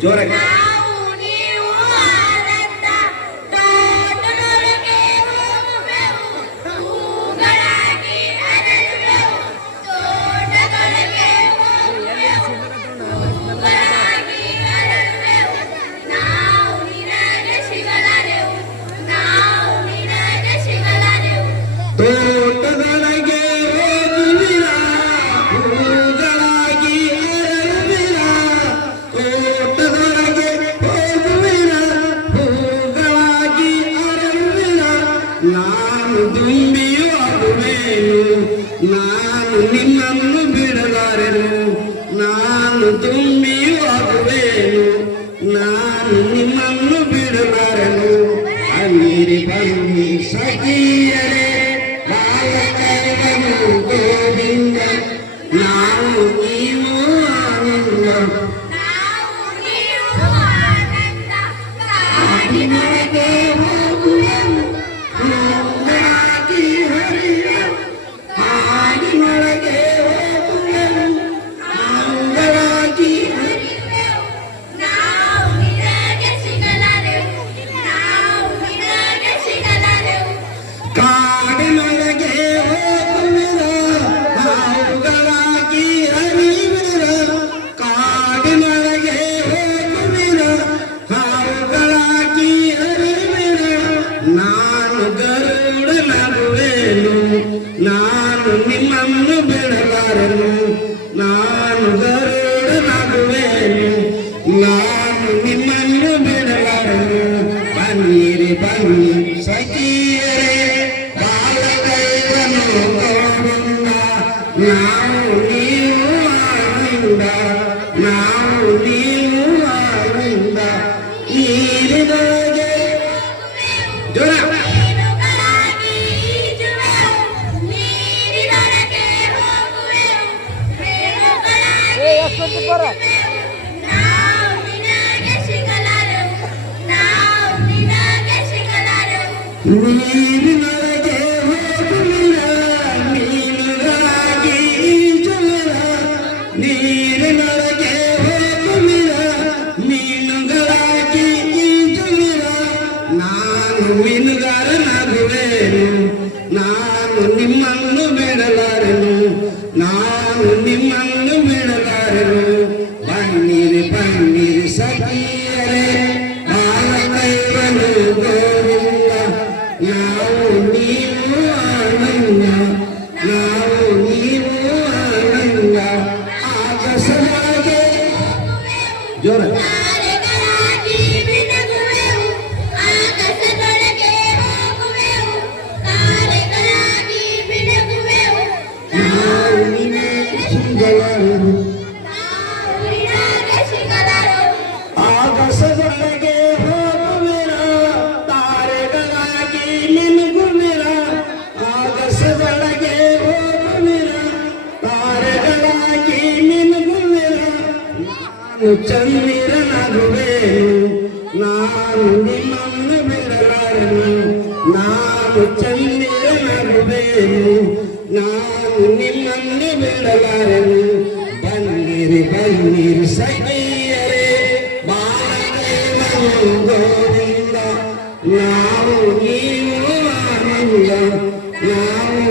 ಜೋರಾಗಿ ತೋಟದೊಳಗೆ ಹೋಗುವಿರ ಹೂಗಳಾಗಿ ಅರಳುವಿರ ತೋಟದೊಳಗೆ ಹೋಗುವಿರ ಹೂಗಳಾಗಿ ಅರಳುವಿರ ನಾನು ದುಂಬಿಯೂ ಆಗುವೆನು ನಾನು ನಿನ್ನನ್ನು ಬಿಡಲಾರೆನು ನಾನು ತುಂಬಿಯೂ ಆಗುವೆನು ನಾನು ನಿನ್ನನ್ನು ಬಿಡಲಾರೆನು ಅನ್ನಿರಿ ಬನ್ನಿ ಸಖಿಯರೇ ಗೋವಿಂದ ನಾವು ನೀವು ಆನಂದ ಕಾಡಿನೊಳಗೆ ಹೋಗುವೆವು ಹೂಗಳಾಗಿ ಹರಿಯವು ಕಾಡಿನೊಳಗೆ ಹೋಗುವೆವು ಹೂಗಳಾಗಿ ಕಾಡಿನೊಳಗೆ ಹೋಗುವಿರ ಹಾವುಗಳಾಗಿ ಹರಿಯುವಿರ ಕಾಡಿನೊಳಗೆ ಹೋಗುವಿರ ಹಾವುಗಳಾಗಿ ಹರಿಯುವಿರ ನಾನು ಗರುಡನಾಗುವೆನು ನಾನು ನಿಮ್ಮನ್ನು ಬಿಡಲಾರೆನು ನಾನು ಗರುಡನಾಗುವೆನು ನಾನು ನಿಮ್ಮನ್ನು ಬಿಡಲಾರೆನು ಬನ್ನಿರಿ ಬನ್ನಿ ಸಖಿಯರೇ ನಾವು ನೀವು ಆನಂದ ನಾವು ನೀವು ಆನಂದ ನೀರಿನೊಳಗೆ ಜೋರ ನೀರಿನೊಳಗೆ ಹೋಗುವಿರ ಮೀನುಗಳಾಗಿ ಈಜುವಿರ ನೀರಿನೊಳಗೆ ಹೋಗುವಿರ ಮೀನುಗಳಾಗಿ ಈಜುವಿರ ನಾನು ಮೀನುಗಾರನಾಗುವೆನು ನಾನು ನಿಮ್ಮನ್ನು ಬಿಡಲಾರೆನು ನಾನು ನಿಮ್ಮನ್ನು ಬಿಡಲಾರೆನು ಬನ್ನಿರಿ ಬನ್ನಿರಿ ಸಖಿಯರೇ ಬಾಲಕೈವನು ಗೋವಿಂದ ನಾವು ನೀವು ಆನಂದ ನಾವು ನೀವು ಆನಂದ ಆಕಾಶದೊಳಗೆ ಜೋರ ನಾವು ನಿನಗೆ ಸಿಗಲಾರೆನು ಆಕಾಶದೊಳಗೆ ಹೋಗುವಿರ ತಾರೆಗಳಾಗಿ ಮಿನುಗುವಿರ ಆಕಾಶದೊಳಗೆ ಹೋಗುವಿರ ತಾರೆಗಳಾಗಿ ಮಿನುಗುವಿರ ನಾನು ಚಂದಿರನಾಗುವೆನು ನಾನು ನಿಮ್ಮನ್ನು ಬಿಡಲಾರೆನು ನಾನು ಚಂದಿರನಾಗುವೆನು ನಾನು ನಿಮ್ಮನ್ನು ಬಿಡಲಾರೆನು ಬನ್ನಿರಿ ಬನ್ನಿರಿ ಸಖಿಯರೇ ಬಾಲಕೈವನು ಗೋವಿಂದ ನಾವು ನೀವು ಆನಂದ ನಾವು